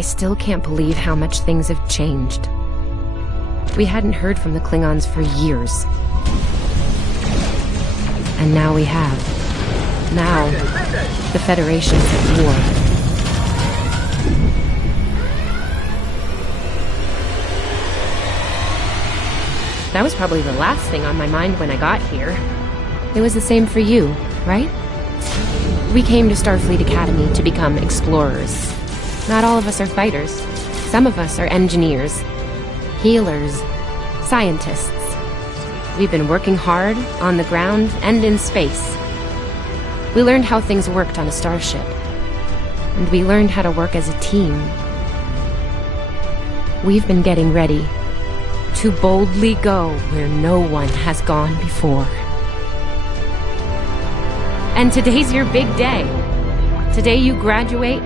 I still can't believe how much things have changed. We hadn't heard from the Klingons for years. And now we have. Now, the Federation's at war. That was probably the last thing on my mind when I got here. It was the same for you, right? We came to Starfleet Academy to become explorers. Not all of us are fighters. Some of us are engineers, healers, scientists. We've been working hard on the ground and in space. We learned how things worked on a starship. And we learned how to work as a team. We've been getting ready to boldly go where no one has gone before. And today's your big day. Today you graduate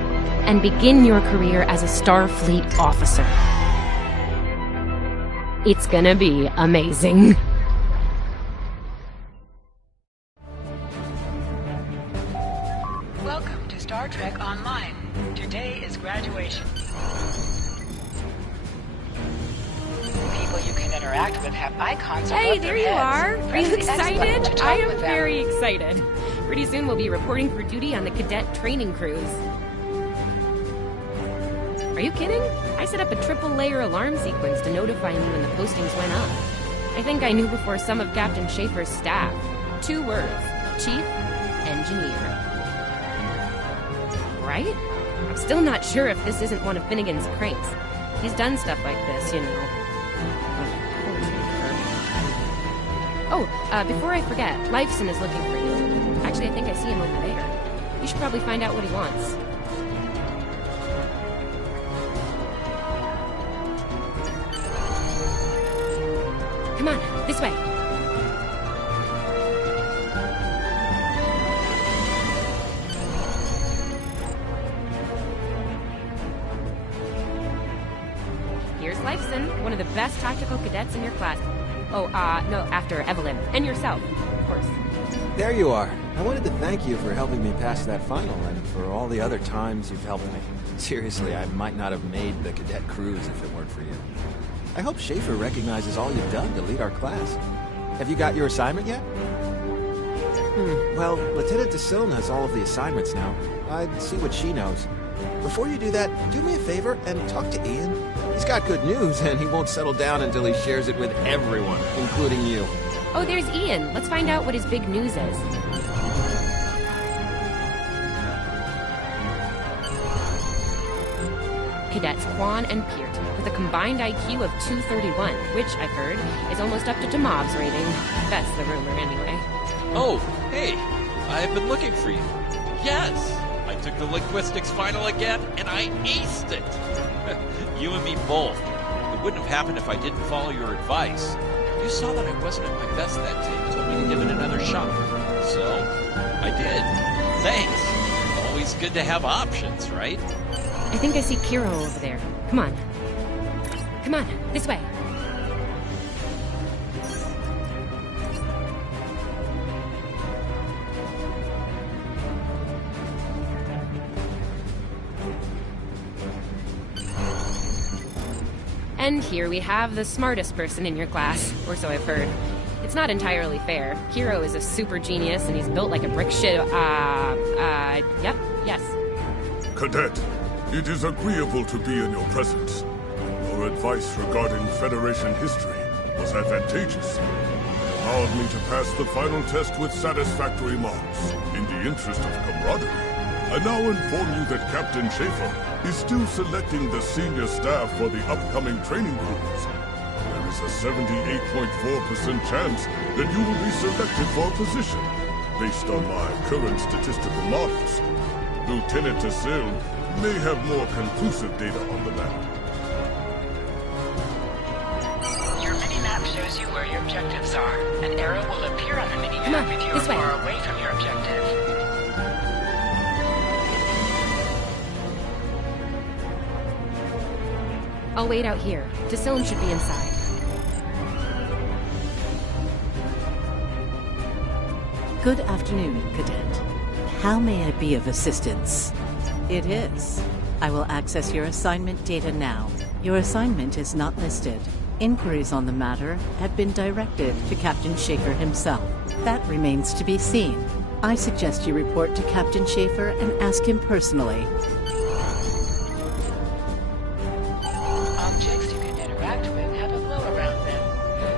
and begin your career as a Starfleet officer. It's gonna be amazing. Welcome to Star Trek Online. Today is graduation. People you can interact with have icons above Hey, their there you are. heads. Are you Press the X button to excited? talk I am with them. very excited. Pretty soon we'll be reporting for duty on the cadet training cruise. Are you kidding? I set up a triple-layer alarm sequence to notify me when the postings went up. I think I knew before some of Captain Schaefer's staff. 2 words. Chief Engineer. Right? I'm still not sure if this isn't one of Finnegan's pranks. He's done stuff like this, you know. Oh, before I forget, Lifeson is looking for you. Actually, I think I see him over there. You should probably find out what he wants. Come on, this way. Here's Lifeson, one of the best tactical cadets in your class. Oh, no, after Evelyn. And yourself, of course. There you are. I wanted to thank you for helping me pass that final and for all the other times you've helped me. Seriously, I might not have made the cadet cruise if it weren't for you. I hope Schaefer recognizes all you've done to lead our class. Have you got your assignment yet? Well, Lieutenant DeSilne has all of the assignments now. I'd see what she knows. Before you do that, do me a favor and talk to Ian. He's got good news, and he won't settle down until he shares it with everyone, including you. Oh, there's Ian. Let's find out what his big news is. Cadets Quan and Peart, with a combined IQ of 231, which, I've heard, is almost up to Tamov's rating. That's the rumor, anyway. Oh, hey, I've been looking for you. Yes, I took the linguistics final again, and I aced it. You and me both. It wouldn't have happened if I didn't follow your advice. You saw that I wasn't at my best that day and told me to give it another shot. So, I did. Thanks. Always good to have options, right? I think I see Kiro over there. Come on. Come on, this way. And here we have the smartest person in your class, or so I've heard. It's not entirely fair. Kiro is a super genius, and he's built like a brick shit. Yep, yes. Cadet, it is agreeable to be in your presence. Your advice regarding Federation history was advantageous. It allowed me to pass the final test with satisfactory marks. In the interest of camaraderie, I now inform you that Captain Schaefer is still selecting the senior staff for the upcoming training cruise. There is a 78.4% chance that you will be selected for a position, based on my current statistical models. Lieutenant DeSilne may have more conclusive data on the matter. Your mini-map shows you where your objectives are. An arrow will appear on the mini-map if you are far away from your objective. I'll wait out here. DeSilne should be inside. Good afternoon, Cadet. How may I be of assistance? It is. I will access your assignment data now. Your assignment is not listed. Inquiries on the matter have been directed to Captain Schaefer himself. That remains to be seen. I suggest you report to Captain Schaefer and ask him personally. Objects you can interact with have a glow around them.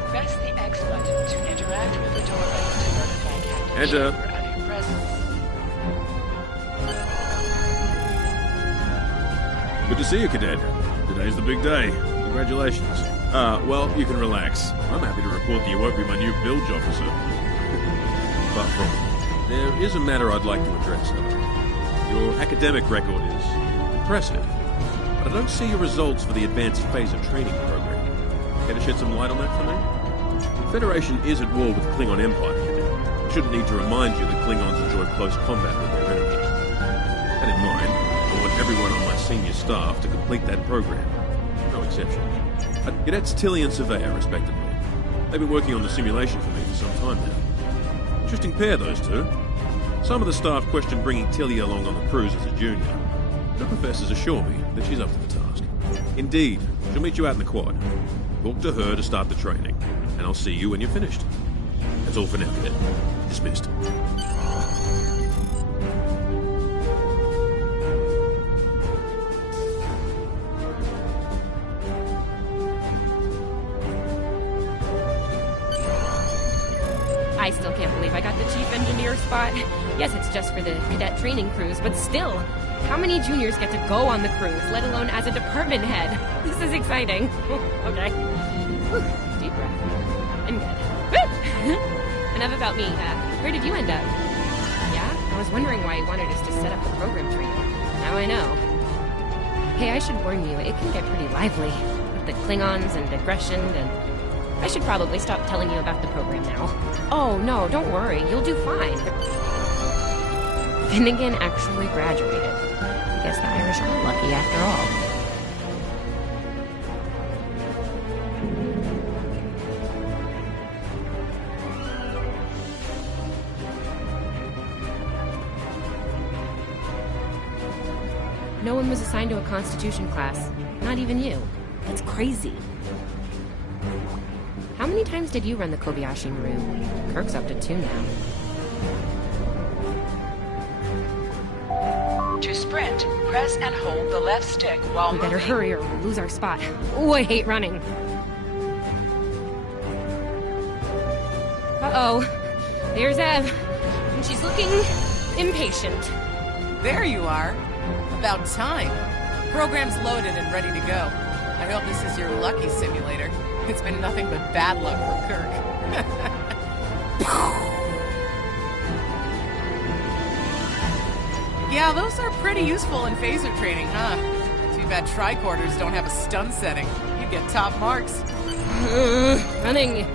Press the X button to interact with the doorway to notify Captain Enter. Schaefer of your presence. Good to see you, Cadet. Today's the big day. Congratulations. Well, you can relax. I'm happy to report that you won't be my new bilge officer. Far from it. There is a matter I'd like to address, though. Your academic record is impressive, but I don't see your results for the advanced phaser training program. Care to shed some light on that for me? The Federation is at war with the Klingon Empire, Cadet. I shouldn't need to remind you that Klingons enjoy close combat with their enemies. That in mind, I want everyone on my senior staff to complete that program. No exception. Cadets Tilly and Surveyor, respectively. They've been working on the simulation for me for some time now. Interesting pair, those two. Some of the staff question bringing Tilly along on the cruise as a junior. The professors assure me that she's up to the task. Indeed, she'll meet you out in the quad. Talk to her to start the training, and I'll see you when you're finished. That's all for now, Cadet. Dismissed. I still can't believe I got the chief engineer spot. Yes, it's just for the cadet training cruise, but still, how many juniors get to go on the cruise, let alone as a department head? This is exciting. Okay. Whew, deep breath. I'm good. Enough about me. Where did you end up? Yeah? I was wondering why you wanted us to set up the program for you. Now I know. Hey, I should warn you, it can get pretty lively. With the Klingons and aggression and... I should probably stop telling you about the program now. Oh, no, don't worry. You'll do fine. Finnegan actually graduated. I guess the Irish are lucky after all. No one was assigned to a Constitution class. Not even you. That's crazy. How many times did you run the Kobayashi Maru? Kirk's up to 2 now. To sprint, press and hold the left stick while We moving. better hurry or we'll lose our spot. Ooh, I hate running. Uh-oh. There's Ev. And she's looking impatient. There you are. About time. Program's loaded and ready to go. I hope this is your lucky simulator. It's been nothing but bad luck for Kirk. Yeah, those are pretty useful in phaser training, huh? Too bad tricorders don't have a stun setting. You'd get top marks. Running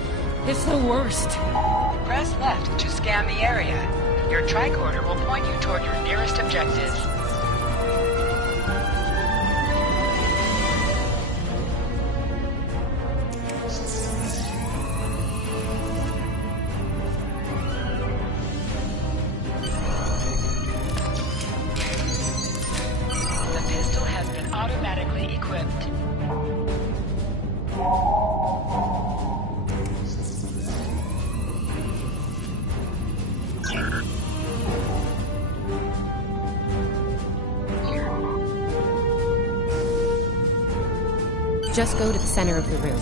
is the worst. Press left to scan the area. Your tricorder will point you toward your nearest objectives. The pistol has been automatically equipped. Just go to the center of the room.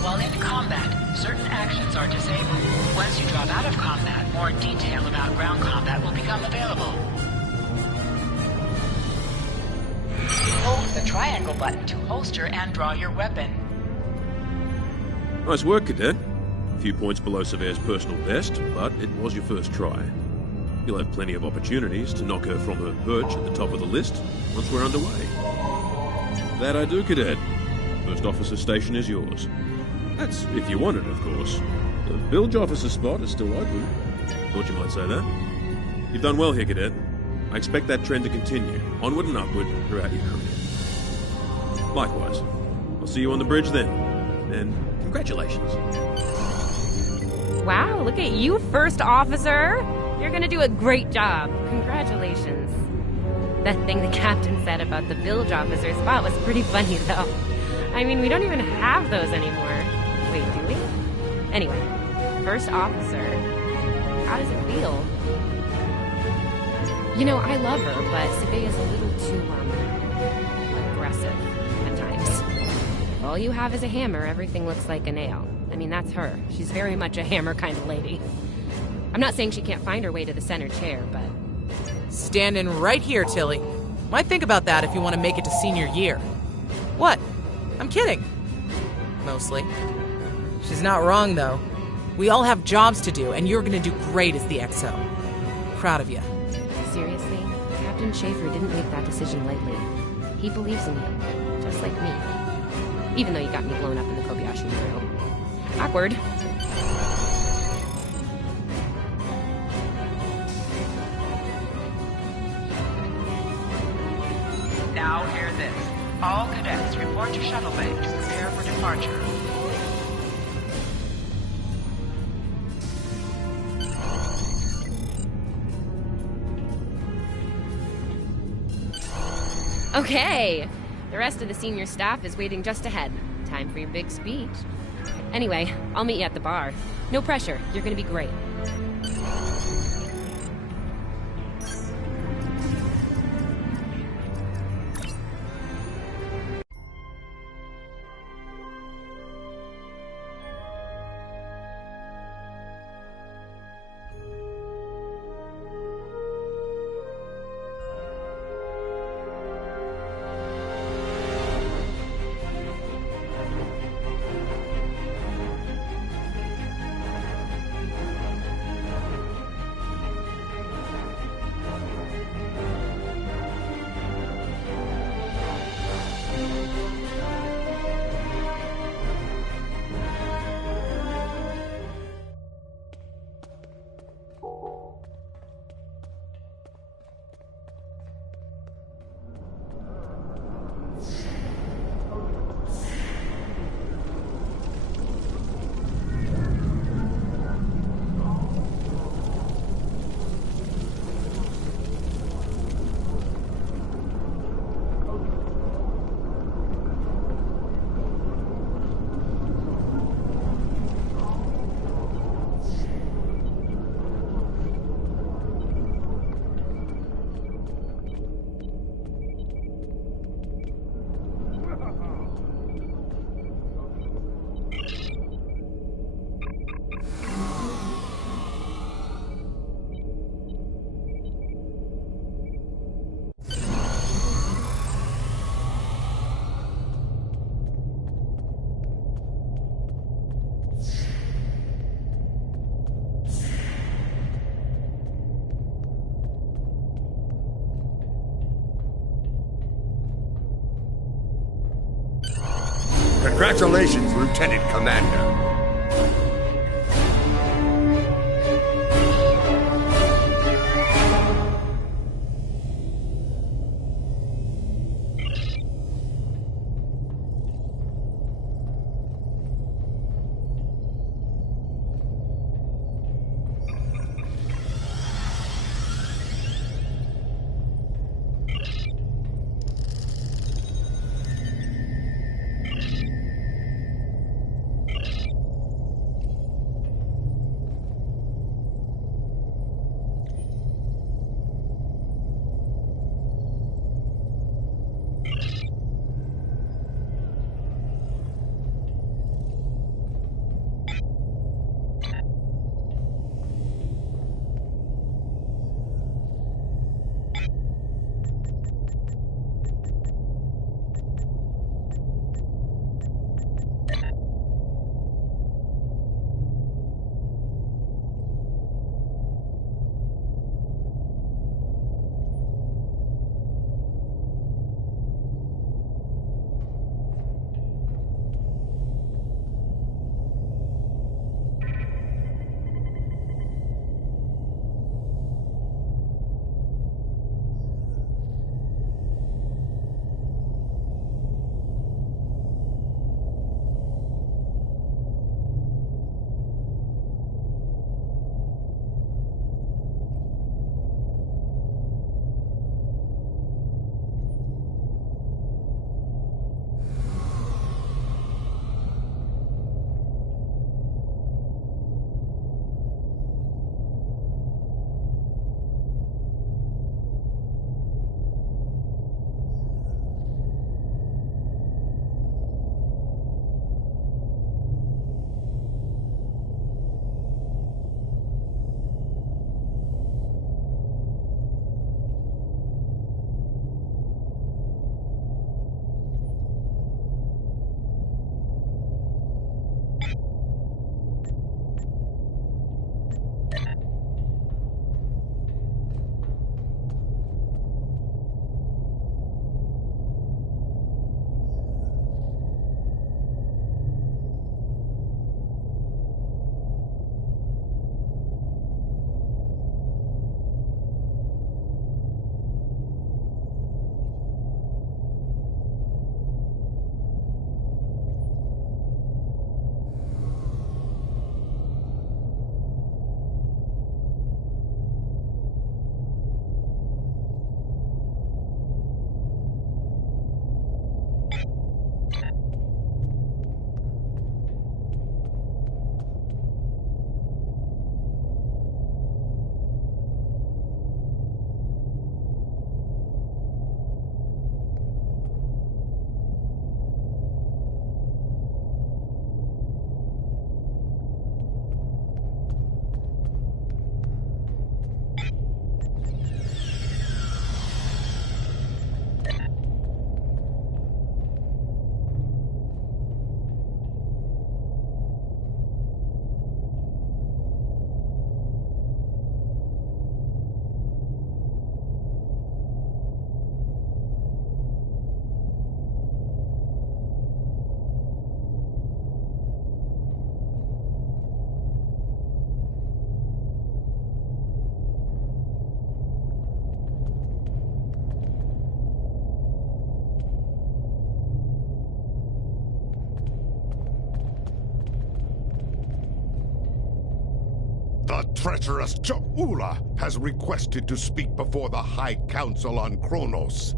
While in combat, certain actions are disabled. Once you drop out of combat, more detail about ground combat will become available. Hold the triangle button to holster and draw your weapon. Nice work, Cadet. A few points below Severe's personal best, but it was your first try. You'll have plenty of opportunities to knock her from her perch at the top of the list once we're underway. That I do, Cadet. First officer station is yours. That's if you want it, of course. The bilge officer spot is still open. Thought you might say that. You've done well here, Cadet. I expect that trend to continue, onward and upward, throughout your career. Likewise. I'll see you on the bridge then. And congratulations. Wow, look at you, First Officer! You're gonna do a great job. Congratulations. That thing the captain said about the bilge officer spot was pretty funny, though. I mean, we don't even have those anymore. Wait, do we? Anyway, First Officer. How does it feel? You know, I love her, but Sibe is a little too, aggressive at times. If all you have is a hammer, everything looks like a nail. I mean, that's her. She's very much a hammer kind of lady. I'm not saying she can't find her way to the center chair, but... Standing right here, Tilly. Might think about that if you want to make it to senior year. What? I'm kidding. Mostly. She's not wrong, though. We all have jobs to do, and you're going to do great as the XO. Proud of you. Seriously? Captain Schaefer didn't make that decision lightly. He believes in you, just like me. Even though you got me blown up in the Kobayashi Maru. Awkward. Now hear this. All cadets report to shuttle bay to prepare for departure. Okay! The rest of the senior staff is waiting just ahead. Time for your big speech. Anyway, I'll meet you at the bar. No pressure, you're gonna be great. Congratulations, Lieutenant Commander. The treacherous Ja'ula has requested to speak before the High Council on Kronos.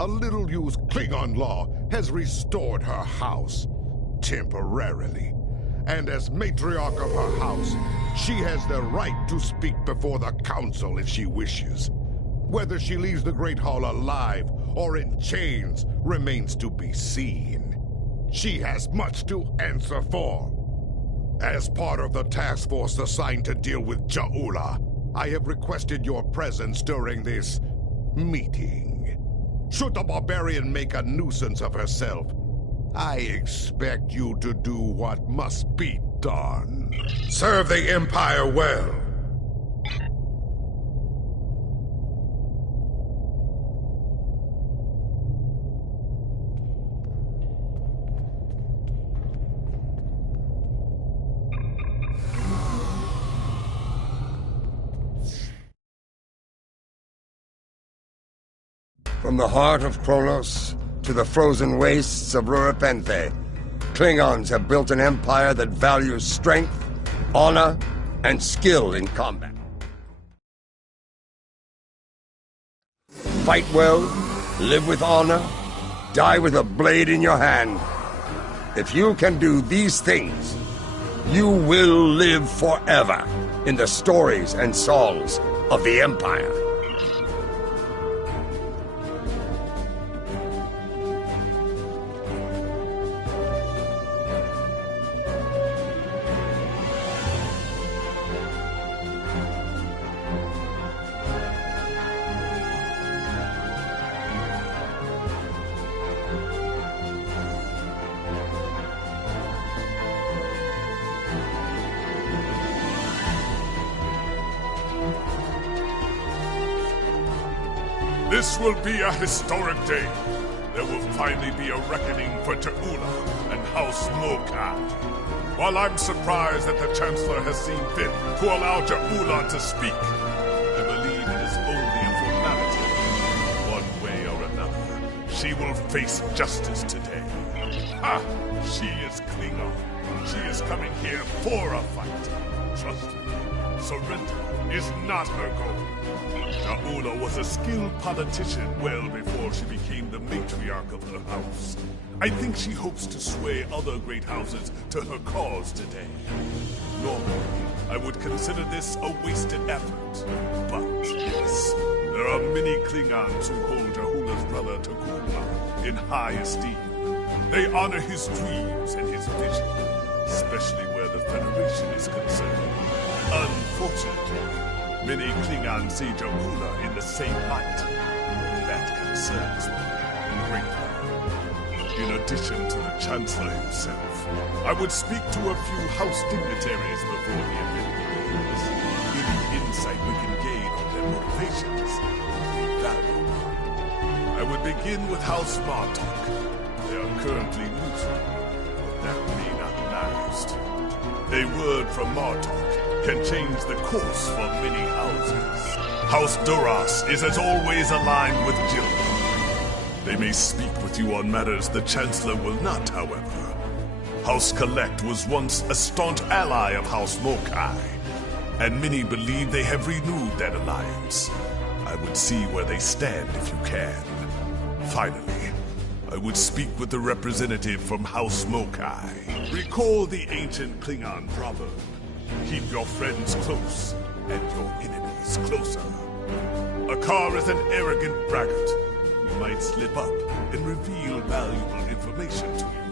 A little-used Klingon law has restored her house, temporarily. And as matriarch of her house, she has the right to speak before the Council if she wishes. Whether she leaves the Great Hall alive or in chains remains to be seen. She has much to answer for. As part of the task force assigned to deal with Ja'ula, I have requested your presence during this meeting. Should the barbarian make a nuisance of herself, I expect you to do what must be done. Serve the Empire well. From the heart of Kronos to the frozen wastes of Ruripenthe, Klingons have built an empire that values strength, honor, and skill in combat. Fight well, live with honor, die with a blade in your hand. If you can do these things, you will live forever in the stories and songs of the Empire. This will be a historic day. There will finally be a reckoning for Ja'ula and House Mokai. While I'm surprised that the Chancellor has seen fit to allow Ja'ula to speak, I believe it is only a formality. One way or another, she will face justice today. Ha! She is Klingon. She is coming here for a fight. Trust me, surrender is not her goal. Ja'ula was a skilled politician well before she became the matriarch of her house. I think she hopes to sway other great houses to her cause today. Normally, I would consider this a wasted effort. But yes, there are many Klingons who hold Ja'ula's brother Takuma in high esteem. They honor his dreams and his vision, especially where the Federation is concerned. Unfortunately, many Klingons see Ja'ula in the same light. That concerns me greatly. In addition to the Chancellor himself, I would speak to a few House dignitaries before the event begins. Any insight we can gain on their motivations would be valuable. I would begin with House Martok. They are currently neutral, but that may not last. A word from Martok can change the course for many houses. House Duras is as always aligned with Jill. They may speak with you on matters the Chancellor will not, however. House Collect was once a staunch ally of House Mokai, and many believe they have renewed that alliance. I would see where they stand if you can. Finally, I would speak with the representative from House Mokai. Recall the ancient Klingon proverb. Keep your friends close, and your enemies closer. A car is an arrogant braggart. He might slip up and reveal valuable information to you.